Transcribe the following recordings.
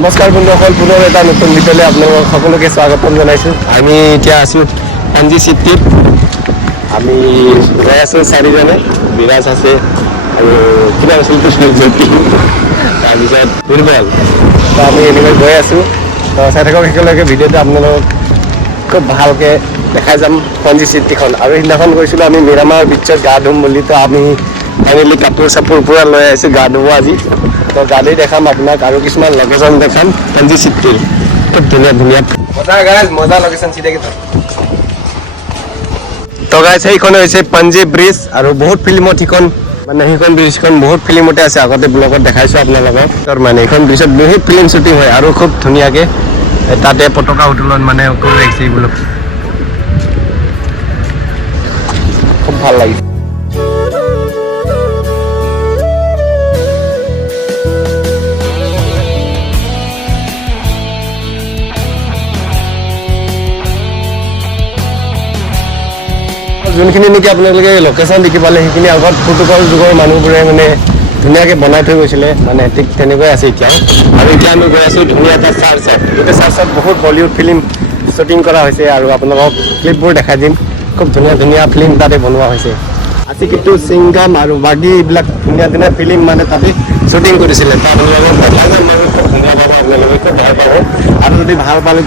নমস্কাৰ বন্ধুসকল, পুনৰ এটা নতুন ভিডিঅ'লৈ আপোনালোকক সকলোকে স্বাগতম জনাইছোঁ। আমি এতিয়া আছোঁ পাঞ্জি চিটিত। আমি গৈ আছোঁ চাৰিজনে, বিৰাজ আছে আৰু কিবা আছিল জ্যোতি, তাৰপিছত দুৰ্বল। তো আমি এনেকৈ গৈ আছোঁ। তো চাই থাকক একেলগে ভিডিঅ'টো, আপোনালোকক খুব ভালকৈ দেখাই যাম পাঞ্জি চিটিখন। আৰু সেইদিনাখন গৈছিলোঁ আমি মিৰামাৰ বিচত গা ধুম বুলি। তো আমি ফাইনেলি কাপোৰ চাপোৰ পূৰা লৈ আহিছোঁ গা ধুব আজি। তো গাড়ী দেখাম আপোনাক আৰু কিছুমান লোকেশ্যন দেখাম পাঞ্জি চিটিৰ। খুব ধুনীয়া ধুনীয়া মজা গাইজ, মজা লোকেশ্যন চিটিকে। তো গাইজ সেইখন হৈছে পাঞ্জি ব্ৰিজ, আৰু বহুত ফিল্মত সেইখন মানে সেইখন ব্ৰিজখন বহুত ফিল্মতে আছে। আগতে ব্লগত দেখাইছোঁ আপোনালোকক। মানে এইখন ব্ৰিজত বহুত ফিল্ম শ্বুটিং হয় আৰু খুব ধুনীয়াকৈ তাতে পতাকা উত্তোলন মানে কৰি ৰাখিছে এইবিলাক। খুব ভাল লাগিছে। যোনখিনি নেকি আপোনালোকে লোকেশ্যন দেখি পালে, সেইখিনি আগত পৰ্তুগাল যুগৰ মানুহবোৰে মানে ধুনীয়াকৈ বনাই থৈ গৈছিলে, মানে ঠিক তেনেকৈ আছে এতিয়াও। আৰু এতিয়া আমি গৈ আছোঁ ধুনীয়া এটা চাৰ্চত। গোটেই চাৰ্চত বহুত বলিউড ফিল্ম শ্বুটিং কৰা হৈছে, আৰু আপোনালোকক ক্লিপবোৰ দেখাই দিম। খুব ধুনীয়া ধুনীয়া ফিল্ম তাতে বনোৱা হৈছে। আছিকিটু, চিংগাম আৰু বাকী এইবিলাক ধুনীয়া ধুনীয়া ফিল্ম মানে তাতে শ্বুটিং কৰিছিলে। তো আপোনালোকক দেখাই যাম বাৰু, খুব ধুনীয়া পাব আপোনালোকে, খুব ভাল পাব। আৰু যদি ভাল পালে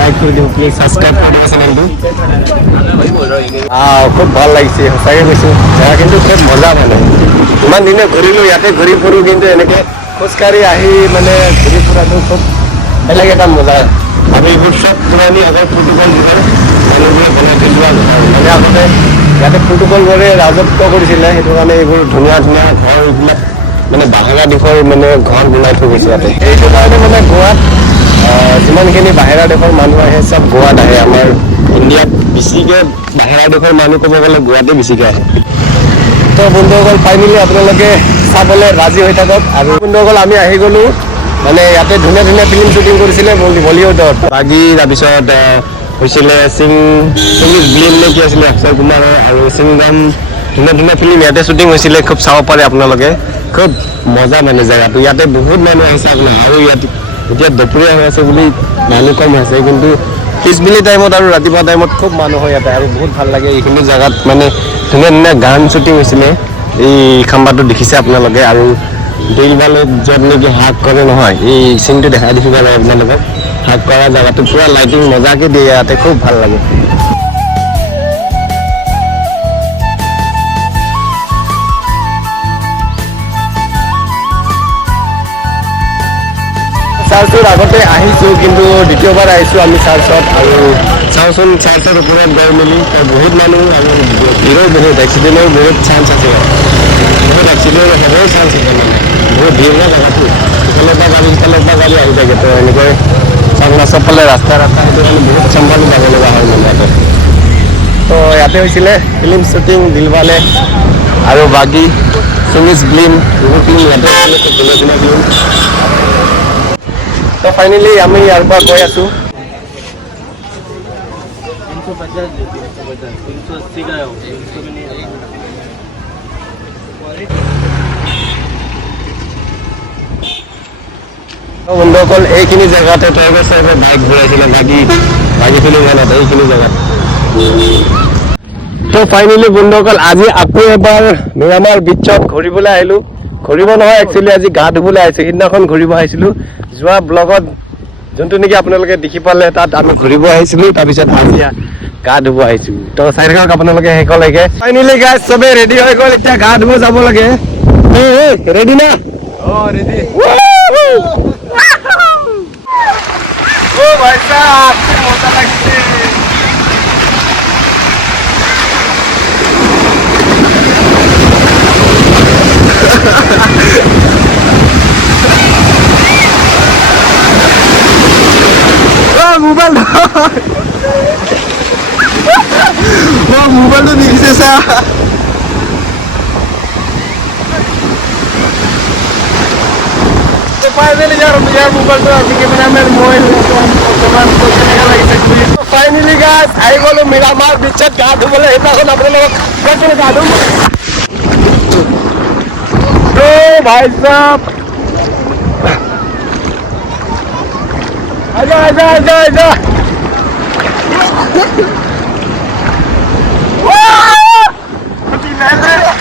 লাইক কৰি দিওঁ, প্লিজ ছাবস্ক্ৰাইব কৰি দিব চেনেলটো। খুব ভাল লাগিছে, সঁচাকৈ কৈছোঁ। জেগা কিন্তু খুব মজা, মানে ইমান দিনে ঘূৰিলোঁ, ইয়াতে ঘূৰি ফুৰোঁ, কিন্তু এনেকৈ খোজকাঢ়ি আহি মানে ঘূৰি ফুৰাটো খুব বেলেগ এটা মজা। আৰু এইবোৰ চব পুৰণি আগৰ পৰ্তুগাল যুগৰ মানুহবোৰে বনাই থৈ যোৱা ঘৰ। মানে আগতে ইয়াতে পৰ্তুগালবোৰে ৰাজত্ব কৰিছিলে, সেইটো কাৰণে এইবোৰ ধুনীয়া ধুনীয়া ঘৰ এইবিলাক মানে বাহিৰা দেশৰ মানে ঘৰ বনাই থৈ গৈছে ইয়াতে। সেইটো কাৰণে মানে গোৱাত যিমানখিনি বাহিৰা দেশৰ মানুহ আহে, চব গোৱাত আহে। আমাৰ ইণ্ডিয়াত বেছিকৈ বাহিৰা দেশৰ মানুহ ক'ব গ'লে গোৱাতে বেছিকৈ আহে। তো বন্ধুসকল, ফাইনেলি আপোনালোকে চাবলৈ ৰাজি হৈ থাকক। আৰু বন্ধুসকল, আমি আহি গ'লোঁ। মানে ইয়াতে ধুনীয়া ধুনীয়া ফিল্ম শ্বুটিং কৰিছিলে বলিউডত। বাকী তাৰপিছত হৈছিলে চিংগিজ ব্লিম নে কি আছিলে অক্ষয় কুমাৰৰ, আৰু চিংগাম। ধুনীয়া ধুনীয়া ফিল্ম ইয়াতে শ্বুটিং হৈছিলে, খুব চাব পাৰে আপোনালোকে। খুব মজা মানে জেগাটো। ইয়াতে বহুত মানুহ আহিছে আপোনাৰ, আৰু ইয়াত এতিয়া দুপৰীয়া হৈ আছে বুলি মানুহ কম হৈছে, কিন্তু পিছবেলি টাইমত আৰু ৰাতিপুৱা টাইমত খুব মানুহ হয় ইয়াতে, আৰু বহুত ভাল লাগে এইখিনি জেগাত। মানে ধুনীয়া ধুনীয়া গান শ্বুটিং হৈছিলে। এই খাম্বাটো দেখিছে আপোনালোকে, আৰু দিলৱালে য'ত নেকি হাক কৰে নহয়, এই চিনটো দেখাই দেখিব লাগে আপোনালোকক। হাক কৰা জেগাটো পূৰা লাইটিং মজাকৈ দিয়ে ইয়াতে, খুব ভাল লাগে। চাৰ্চৰ আগতে আহিছোঁ, কিন্তু দ্বিতীয়বাৰ আহিছোঁ আমি চাৰ্চত। আৰু চাওঁচোন চাৰ্চৰ ওপৰত গৈ মেলি বহুত মানুহ, আৰু ভিৰো বহুত, এক্সিডেণ্টৰ বহুত চান্স আছে। বহুত এক্সিডেণ্ট হ'বও চান্স আছে, মানে বহুত ভিৰ হোৱা জেগাটো। সিফালৰ পৰা গাড়ী সিফালৰ পৰা গাড়ী আহি থাকে। তো এনেকৈ চাওক না, চবফালে ৰাস্তা সেইটো কাৰণে বহুত চম্ভালি যাব লগা হয় মানে ইয়াতে। তো ইয়াতে হৈছিলে ফিল্ম শ্বুটিং দিলৱালে আৰু বাকী চিংগিজ ব্লিম, বহুত ফিল্ম ইয়াতে হৈছিলে, খুব ধুনীয়া ধুনীয়া ফিল্ম। তো ফাইনেলি আমি ইয়াৰ পৰা গৈ আছোঁ। বন্ধুসকল, এইখিনি জেগাতে ট্ৰাইবেল চাইবে বাইক ঘূৰাইছিলে, বাকী ফিল্ম গানত এইখিনি জেগাত। তো ফাইনেলি বন্ধুসকল, আজি আকৌ এবাৰ মিৰামাৰ বিচত ঘূৰিবলৈ আহিলোঁ। ঘূৰিব নহয়, একচুৱেলি আজি গা ধুবলৈ আহিছোঁ। সিদিনাখন ঘূৰিব আহিছিলোঁ, যোৱা ব্লগত যোনটো নেকি আপোনালোকে দেখি পালে, তাত আমি ঘূৰিব আহিছিলোঁ। তাৰপিছত আজি গা ধুব আহিছোঁ। তো চাই থাকক আপোনালোকে শেষলৈকে। ফাইনেলি গাইজ চবে ৰেডি হৈ গ'ল, এতিয়া গা ধুব যাব লাগে। ৰেডি না? ৰেডি। ভাই সাহেব, মজা লাগছে। মোবাইলটো দেখিছে চা। ফাইনেলি ইয়াৰ মোবাইলটো আজি কেমেৰামেন মই বৰ্তমান কেনেকুৱা লাগিছে ঘূৰি। ফাইনেলি গাইজ আহি গ'লোঁ মিৰামাৰ বিচত গা ধুবলৈ। সেইদিনাখন আপোনালোকক গা ধুম। ভাই সাহেব যা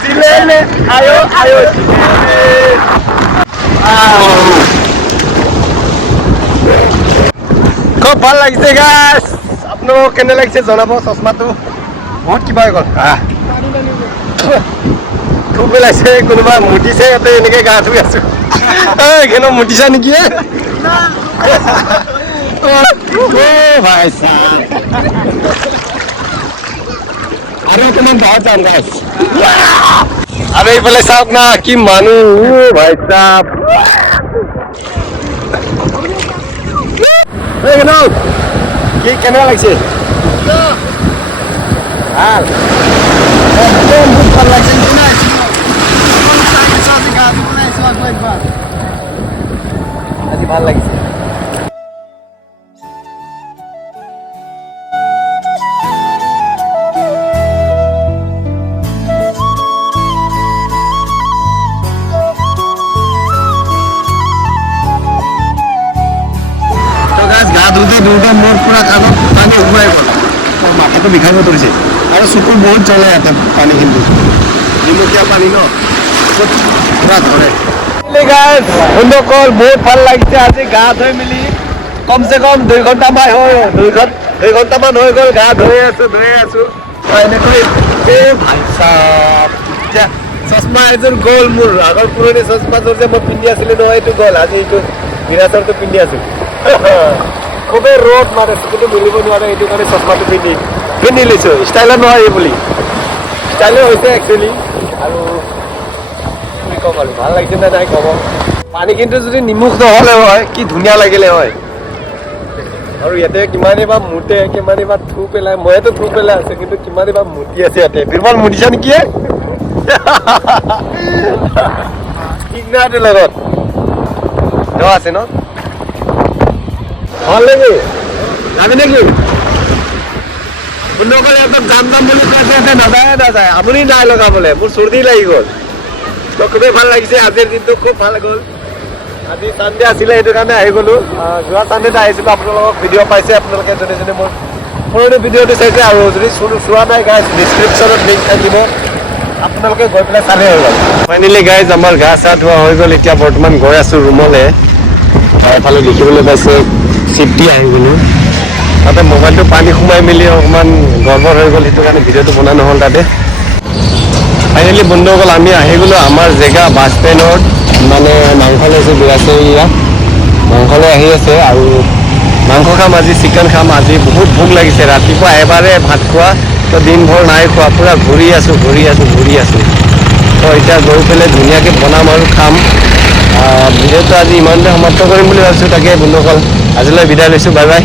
Chilene, ayo, Chilene. খুব ভাল লাগিছে গাইছ আপোনালোক কেনে লাগিছে জনাব চশমাটো বহুত কিবা হৈ গ'ল খুব পেলাইছে কোনোবা মুতিছে ইয়াতে এনেকে গা ধুই আছো কেনে মুতিছা নেকি ভাই আৰু অকণমান গাঁৱত যাম গাইছ আৰু এইফালে চাওক না কি মানুহ ভাই চাপ কি কেনেকুৱা লাগিছে ভাল একদম বহুত ভাল লাগিছে আজি ভাল লাগিছে দুটা মোৰ পুৰা কাণত পানী উভৰাই গ'ল মাথাটো বিষাব ধৰিছে আৰু চকুৰ বহুত জ্বলে ইয়াতে পানী কিন্তু নিমখীয়া পানী ন পুৰা ধৰে বন্ধুসকল বহুত ভাল লাগিছে আজি গা ধুই মেলি কমচে কম 2 ঘণ্টামান হৈ 2 ঘণ্টামান হৈ গ'ল গা ধুই আছো এনেকৈ ভাই চাপ চশমা এযোৰ গ'ল মোৰ আগৰ পুৰণি চশমাযোৰ যে মই পিন্ধি আছিলোঁ নহয় এইটো গ'ল আজি এইটো বিৰাজৰটো পিন্ধি আছো খুবেই ৰ'দ মাৰে চকুটো মিলিব নোৱাৰে এইটো কাৰণে চশমাটো পিন্ধি লৈছোঁ ষ্টাইলত নহয় এই বুলি ষ্টাইলো হৈছে একচুৱেলি আৰু কি ক'ম আৰু ভাল লাগিছে নে নাই ক'ব পানী কিন্তু যদি নিমখ নহ'লে হয় কি ধুনীয়া লাগিলে হয় আৰু ইয়াতে কিমানে বা মুতে কিমানে বা থু পেলাই মইতো থু পেলাই আছে কিন্তু কিমানে বা মুতি আছে ইয়াতে বিৰমল মুতিছা নেকি ঠিক নাই তোৰ লগত দ আছে ন ভাল লাগে যাবি নেকি বন্ধুসকলে একদম যাম বুলি কৈছে নাযায় আপুনি নাই লগাবলৈ মোৰ চৰ্দি লাগি গ'ল তো খুবেই ভাল লাগিছে আজিৰ দিনটো খুব ভাল গ'ল আজি চানডে আছিলে সেইটো কাৰণে আহি গ'লোঁ যোৱা চানডেতে আহিছিলোঁ আপোনালোকক ভিডিঅ' পাইছে আপোনালোকে যোনে মোৰ পুৰণি ভিডিঅ'টো চাইছে আৰু যদি চোৱা নাই গাইজ ডিছক্ৰিপশ্যনত লিংক থাকিব আপোনালোকে গৈ পেলাই চালে হৈ গ'ল ফাইনেলি গাইজ আমাৰ গা চা ধোৱা হৈ গ'ল এতিয়া বৰ্তমান গৈ আছোঁ ৰুমলৈ এফালে দেখিবলৈ পাইছে চিফটি আহি গ'লোঁ তাতে মোবাইলটো পানী সোমাই মেলি অকণমান গড়বড় হৈ গ'ল সেইটো কাৰণে ভিডিঅ'টো বনোৱা নহ'ল তাতে ফাইনেলি বন্ধুসকল আমি আহি গ'লোঁ আমাৰ জেগা বাছ ষ্টেণ্ডত মানে মাংস লৈছোঁ বিৰাচৰীয়া মাংসলৈ আহি আছে আৰু মাংস খাম আজি চিকেন খাম আজি বহুত ভোক লাগিছে ৰাতিপুৱা এবাৰে ভাত খোৱা তো দিনভৰ নাই খোৱা পূৰা ঘূৰি আছোঁ তো এতিয়া গৈ পেলাই ধুনীয়াকৈ বনাম আৰু খাম ভিডিঅ'টো আজি ইমানতে সমাপ্ত কৰিম বুলি ভাবিছোঁ তাকে বন্ধুসকল আজিলৈ বিদায় লৈছোঁ বাই বাই